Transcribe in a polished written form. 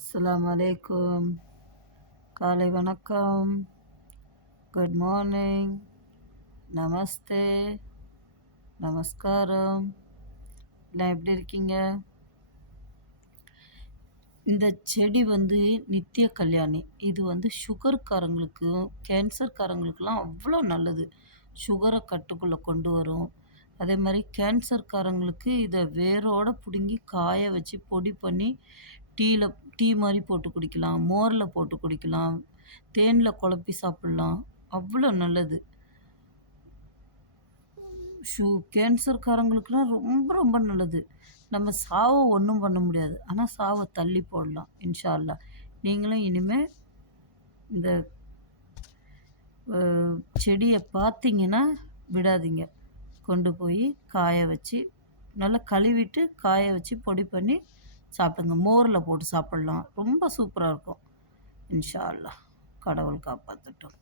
அஸ்ஸலாமு அலைக்கும். காலை வணக்கம். Good morning. நமஸ்தே. நமஸ்காரம். எல்லாம் எப்படி இருக்கீங்க? இந்த செடி நித்திய கல்யாணி. இது சுகர்காரங்களுக்கு, கேன்சர்காரங்களுக்கெல்லாம் அவ்வளோ நல்லது. சுகரை கட்டுக்குள்ளே கொண்டு வரும். அதே மாதிரி கேன்சர்காரங்களுக்கு இதை வேரோட பிடுங்கி காய வச்சு பொடி பண்ணி டீ மாதிரி போட்டு குடிக்கலாம், மோரில் போட்டு குடிக்கலாம், தேனில் குழப்பி சாப்பிட்லாம். அவ்வளோ நல்லது. கேன்சர்காரங்களுக்குலாம் ரொம்ப ரொம்ப நல்லது. நம்ம சாவை ஒன்றும் பண்ண முடியாது, ஆனால் சாவை தள்ளி போடலாம் இன்ஷா அல்லாஹ். நீங்களும் இனிமேல் இந்த செடியை பார்த்தீங்கன்னா விடாதீங்க. கொண்டு போய் காய வச்சு நல்லா கழுவிட்டு காய வச்சு பொடி பண்ணி சாப்பிடுங்க. மோரில் போட்டு சாப்பிட்லாம். ரொம்ப சூப்பராக இருக்கும். இன்ஷா அல்லாஹ். கடவுள் காப்பாற்றட்டும்.